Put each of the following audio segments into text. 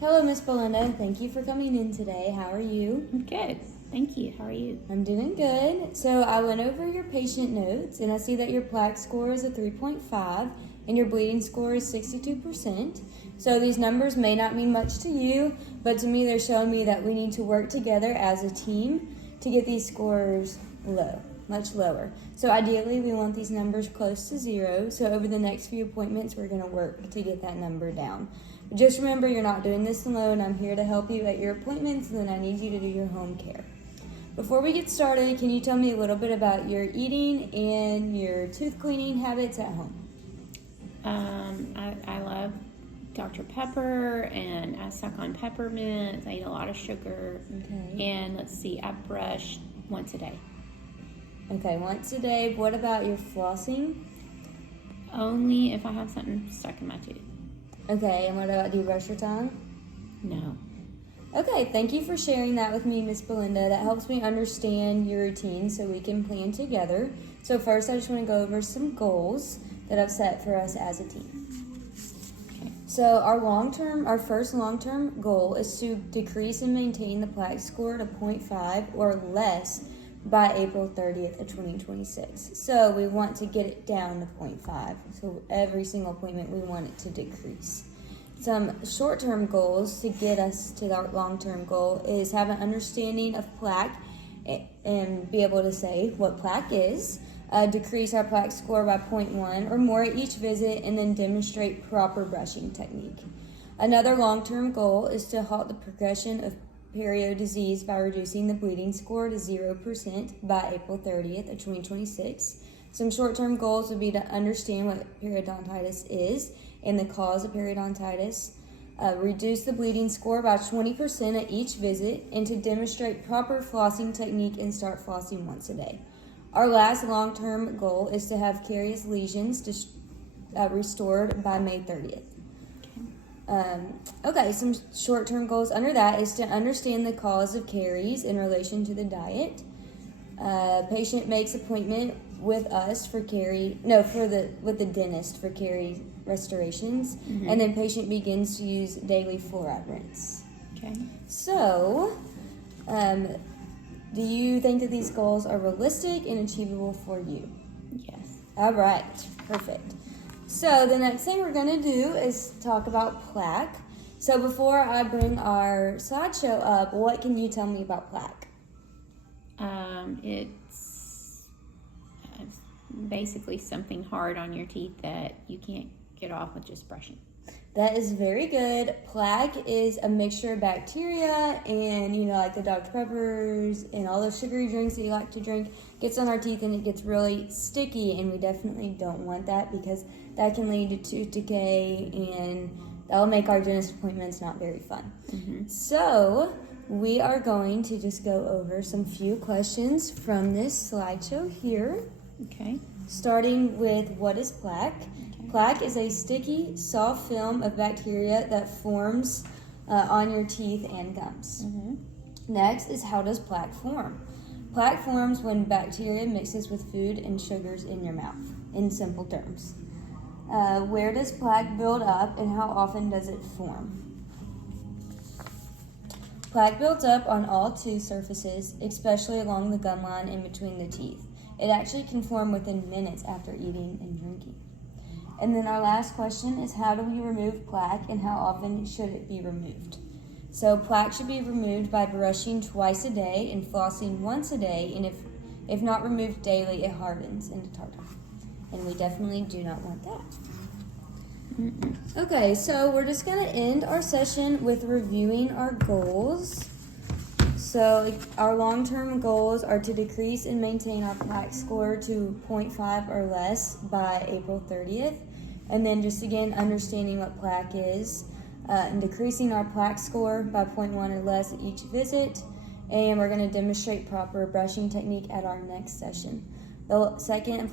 Hello, Miss Belinda. Thank you for coming in today. How are you? I'm good. Thank you. How are you? I'm doing good. So I went over your patient notes, and I see that your plaque score is a 3.5, and your bleeding score is 62%. So these numbers may not mean much to you, but to me, they're showing me that we need to work together as a team to get these scores low, much lower. So ideally, we want these numbers close to 0. So over the next few appointments, we're going to work to get that number down. But just remember, you're not doing this alone. I'm here to help you at your appointments, and then I need you to do your home care. Before we get started, can you tell me a little bit about your eating and your tooth cleaning habits at home? I love Dr. Pepper, and I suck on peppermints. I eat a lot of sugar. Okay. And let's see, I brush once a day. Okay, once a day. What about your flossing? Only if I have something stuck in my tooth. Okay, and what about, do you brush your tongue? No. Okay, thank you for sharing that with me, Miss Belinda. That helps me understand your routine so we can plan together. So first, I just want to go over some goals that I've set for us as a team. Okay. So our first long-term goal is to decrease and maintain the plaque score to 0.5 or less by April 30th of 2026. So we want to get it down to 0.5. So every single appointment we want it to decrease. Some short-term goals to get us to our long-term goal is have an understanding of plaque and be able to say what plaque is, decrease our plaque score by 0.1 or more at each visit, and then demonstrate proper brushing technique. Another long-term goal is to halt the progression of perio disease by reducing the bleeding score to 0% by April 30th of 2026. Some short-term goals would be to understand what periodontitis is and the cause of periodontitis, reduce the bleeding score by 20% at each visit, and to demonstrate proper flossing technique and start flossing once a day. Our last long-term goal is to have carious lesions restored by May 30th. Okay, some short-term goals under that is to understand the cause of caries in relation to the diet. Patient makes appointment with us with the dentist for caries restorations, and then patient begins to use daily fluoride rinse. Okay. So, do you think that these goals are realistic and achievable for you? Yes. All right, perfect. So the next thing we're going to do is talk about plaque. So before I bring our slideshow up, what can you tell me about plaque? It's basically something hard on your teeth that you can't get off with just brushing. That is very good. Plaque is a mixture of bacteria and, like the Dr. Peppers and all those sugary drinks that you like to drink, gets on our teeth and it gets really sticky, and we definitely don't want that because that can lead to tooth decay and that'll make our dentist appointments not very fun. So we are going to just go over some few questions from this slideshow here. Okay. Starting with, what is plaque? Plaque is a sticky, soft film of bacteria that forms on your teeth and gums. Next is, how does plaque form? Plaque forms when bacteria mixes with food and sugars in your mouth, in simple terms. Where does plaque build up and how often does it form? Plaque builds up on all tooth surfaces, especially along the gum line in between the teeth. It actually can form within minutes after eating and drinking. And then our last question is, how do we remove plaque and how often should it be removed? So plaque should be removed by brushing twice a day and flossing once a day, and if not removed daily, it hardens into tartar. And we definitely do not want that. Okay, so we're just going to end our session with reviewing our goals. So our long-term goals are to decrease and maintain our plaque score to 0.5 or less by April 30th. And then just again, understanding what plaque is and decreasing our plaque score by 0.1 or less at each visit. And we're going to demonstrate proper brushing technique at our next session. The second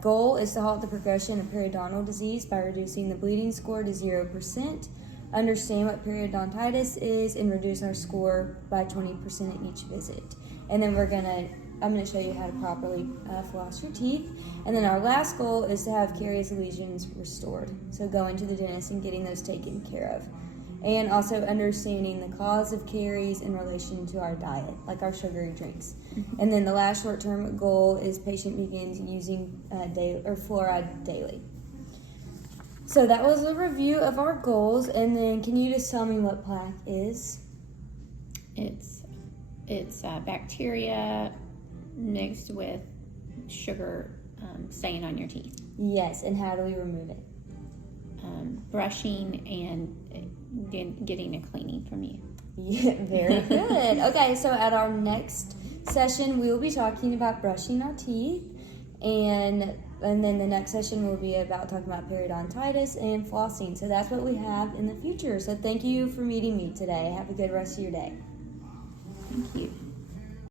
goal is to halt the progression of periodontal disease by reducing the bleeding score to 0%. Understand what periodontitis is and reduce our score by 20% at each visit. And then we're going to I'm going to show you how to properly floss your teeth. And then our last goal is to have caries lesions restored. So going to the dentist and getting those taken care of. And also understanding the cause of caries in relation to our diet, like our sugary drinks. And then the last short-term goal is patient begins using fluoride daily. So that was a review of our goals. And then can you just tell me what plaque is? It's bacteria mixed with sugar staying on your teeth. Yes, and how do we remove it? Brushing and getting a cleaning from you. Yeah, very good. Okay, so at our next session, we will be talking about brushing our teeth, and then the next session will be about talking about periodontitis and flossing. So that's what we have in the future. So thank you for meeting me today. Have a good rest of your day. Thank you.